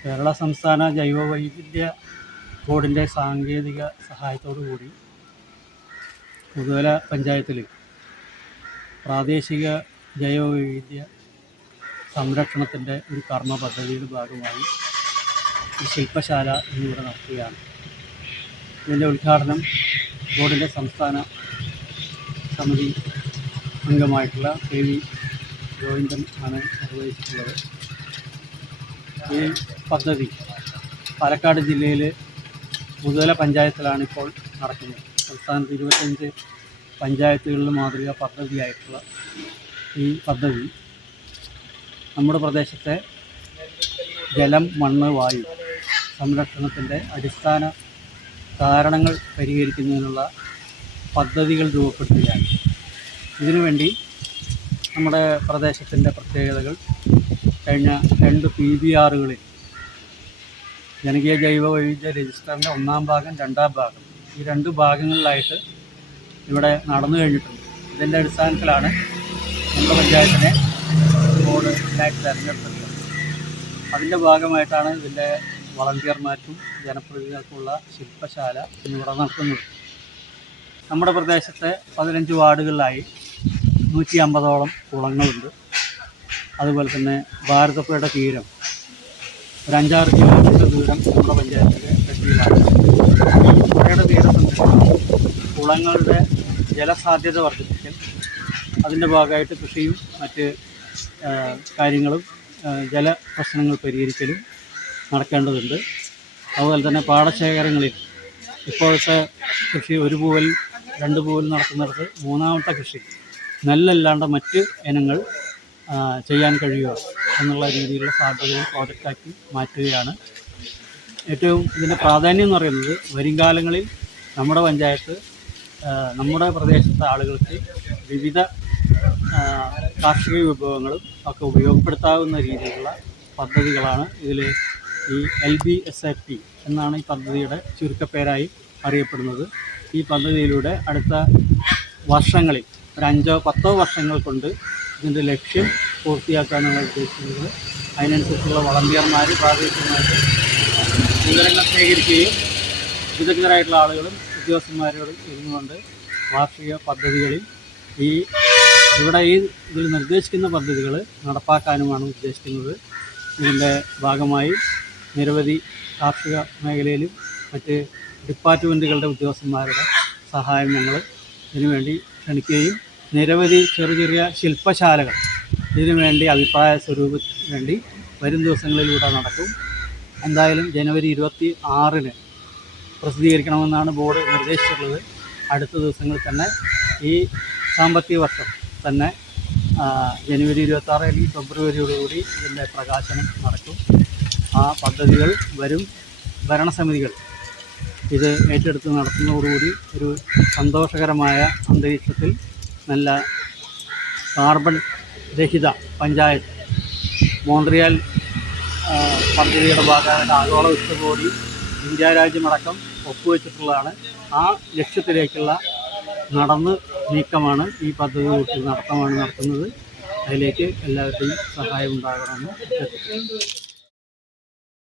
കേരള സംസ്ഥാന ജൈവ വൈവിധ്യ ബോർഡിന്റെ സാങ്കേതിക സഹായത്തോടു കൂടി പുതുവല പഞ്ചായത്തിൽ പ്രാദേശിക ജൈവ വൈവിധ്യ സംരക്ഷണത്തിന്റെ ഒരു കർമ്മ പദ്ധതിയുടെ ഭാഗമായി ഈ ശില്പശാല ഇന്നിവിടെ നടത്തുകയാണ് ഇതിന്റെ ഉദ്ഘാടനം ബോർഡിന്റെ സംസ്ഥാന സമിതി അംഗമായിട്ടുള്ള കെ വി ഗോവിന്ദൻ ആണ് നിർവഹിച്ചിട്ടുള്ളത്. ഈ പദ്ധതി പാലക്കാട് ജില്ലയിൽ മുതുതല പഞ്ചായത്തിലാണ് ഇപ്പോൾ നടക്കുന്നത്. സംസ്ഥാനത്ത് ഇരുപത്തഞ്ച് പഞ്ചായത്തുകളിൽ മാതൃക പദ്ധതിയായിട്ടുള്ള ഈ പദ്ധതി നമ്മുടെ പ്രദേശത്തെ ജലം മണ്ണ് വായു സംരക്ഷണത്തിന്റെ അടിസ്ഥാന കാരണങ്ങൾ പരിഹരിക്കുന്നതിനുള്ള പദ്ധതികൾ രൂപപ്പെടുത്തുകയാണ്. ഇതിനുവേണ്ടി നമ്മുടെ പ്രദേശത്തിന്റെ പ്രത്യേകതകൾ. കഴിഞ്ഞ രണ്ട് പി ബി ആറുകളിൽ ജനകീയ ജൈവ വൈവിധ്യ രജിസ്റ്ററിന്റെ ഒന്നാം ഭാഗം രണ്ടാം ഭാഗം. ഈ രണ്ട് ഭാഗങ്ങളിലായിട്ട് ഇവിടെ നടന്നു കഴിഞ്ഞിട്ടുണ്ട്. ഇതിന്റെ അടിസ്ഥാനത്തിലാണ് നമ്മുടെ പഞ്ചായത്തിനെ ബോർഡ് ഇതിനായിട്ട് തിരഞ്ഞെടുത്തത്. അതിന്റെ ഭാഗമായിട്ടാണ് ഇതിന്റെ വളണ്ടിയർമാർക്കും ജനപ്രതിനിധികൾക്കുള്ള ശില്പശാല ഇവിടെ നടക്കുന്നത് നമ്മുടെ പ്രദേശത്തെ പതിനഞ്ച് വാർഡുകളിലായി നൂറ്റി അമ്പതോളം കുളങ്ങളുണ്ട്. അതുപോലെ തന്നെ ഭാരതപ്പുഴയുടെ തീരം. ഒരു അഞ്ചാറ് കിലോമീറ്റർ ദൂരം നമ്മുടെ പഞ്ചായത്തിലെ പരിധിയിലാണ് പുഴയുടെ തീരം കുളങ്ങളുടെ ജലസാധ്യത വർദ്ധിപ്പിക്കൽ അതിന്റെ ഭാഗമായിട്ട് കൃഷിയും മറ്റ് കാര്യങ്ങളും ജല പ്രശ്നങ്ങൾ പരിഹരിക്കലും നടക്കേണ്ടതുണ്ട്. അതുപോലെ തന്നെ പാടശേഖരങ്ങളിൽ ഇപ്പോഴത്തെ കൃഷി ഒരു പൂവൽ രണ്ട് പൂവൽ നടത്തുന്നിടത്ത് മൂന്നാമത്തെ കൃഷി നെല്ലല്ലാണ്ട് മറ്റ് ഇനങ്ങൾ ചെയ്യാൻ കഴിയുക എന്നുള്ള രീതിയിലുള്ള സാധ്യതകൾ പ്രോജക്റ്റാക്കി മാറ്റുകയാണ്. ഏറ്റവും ഇതിന്റെ പ്രാധാന്യം എന്ന് പറയുന്നത് വരും കാലങ്ങളിൽ നമ്മുടെ പഞ്ചായത്ത് നമ്മുടെ പ്രദേശത്തെ ആളുകൾക്ക് വിവിധ കാർഷിക വിഭവങ്ങളും ഒക്കെ ഉപയോഗപ്പെടുത്താവുന്ന രീതിയിലുള്ള പദ്ധതികളാണ് ഇതിൽ ഈ L B S F P എന്നാണ് ഈ പദ്ധതിയുടെ ചുരുക്കപ്പേരായി അറിയപ്പെടുന്നത്. ഈ പദ്ധതിയിലൂടെ അടുത്ത വർഷങ്ങളിൽ ഒരു അഞ്ചോ പത്തോ വർഷങ്ങൾ കൊണ്ട് ഇതിന്റെ ലക്ഷ്യം പൂർത്തിയാക്കാനാണ് ഉദ്ദേശിക്കുന്നത്. അതിനനുസരിച്ചുള്ള വളണ്ടിയർമാർ പ്രാദേശികമായിട്ട് വിവരങ്ങൾ ശേഖരിക്കുകയും വിദഗ്ധരായിട്ടുള്ള ആളുകളും ഉദ്യോഗസ്ഥന്മാരോടും ഇരുന്നുകൊണ്ട് വാർഷിക പദ്ധതികളിൽ ഈ ഇവിടെ ഈ ഇതിൽ നിർദ്ദേശിക്കുന്ന പദ്ധതികൾ നടപ്പാക്കാനുമാണ് ഉദ്ദേശിക്കുന്നത്. ഇതിന്റെ ഭാഗമായി നിരവധി കാർഷിക മേഖലയിലും മറ്റ് ഡിപ്പാർട്ട്മെന്റുകളുടെ ഉദ്യോഗസ്ഥന്മാരുടെ സഹായം ഞങ്ങൾ ഇതിനുവേണ്ടി ക്ഷണിക്കുകയും നിരവധി ചെറിയ ചെറിയ ശില്പശാലകൾ ഇതിനുവേണ്ടി അഭിപ്രായ സ്വരൂപത്തിന് വേണ്ടി വരും ദിവസങ്ങളിലൂടെ നടക്കും. എന്തായാലും ജനുവരി ഇരുപത്തി ആറിന് പ്രസിദ്ധീകരിക്കണമെന്നാണ് ബോർഡ് നിർദ്ദേശിച്ചിട്ടുള്ളത്. അടുത്ത ദിവസങ്ങളിൽ തന്നെ ഈ സാമ്പത്തിക വർഷം തന്നെ ജനുവരി ഇരുപത്തി ആറ് അല്ലെങ്കിൽ ഫെബ്രുവരിയോടുകൂടി ഇതിന്റെ പ്രകാശനം നടക്കും. ആ പദ്ധതികൾ വരും. ഭരണസമിതികൾ ഇത് ഏറ്റെടുത്ത് നടത്തുന്നതോടുകൂടി ഒരു സന്തോഷകരമായ അന്തരീക്ഷത്തിൽ നല്ല കാർബൺ രഹിത പഞ്ചായത്ത് മോൺട്രിയൽ ആ, പദ്ധതിയുടെ ഭാഗമായിട്ട് ആഗോള ഉച്ചകോടി ഇന്ത്യ രാജ്യമടക്കം ഒപ്പുവെച്ചിട്ടുള്ളതാണ്. ആ ലക്ഷ്യത്തിലേക്കുള്ള നടന്ന് നീക്കമാണ് ഈ പദ്ധതി കൂട്ടി നടത്തമാണ് നടത്തുന്നത്. അതിലേക്ക് എല്ലാവരുടെയും സഹായം ഉണ്ടാകണമെന്ന്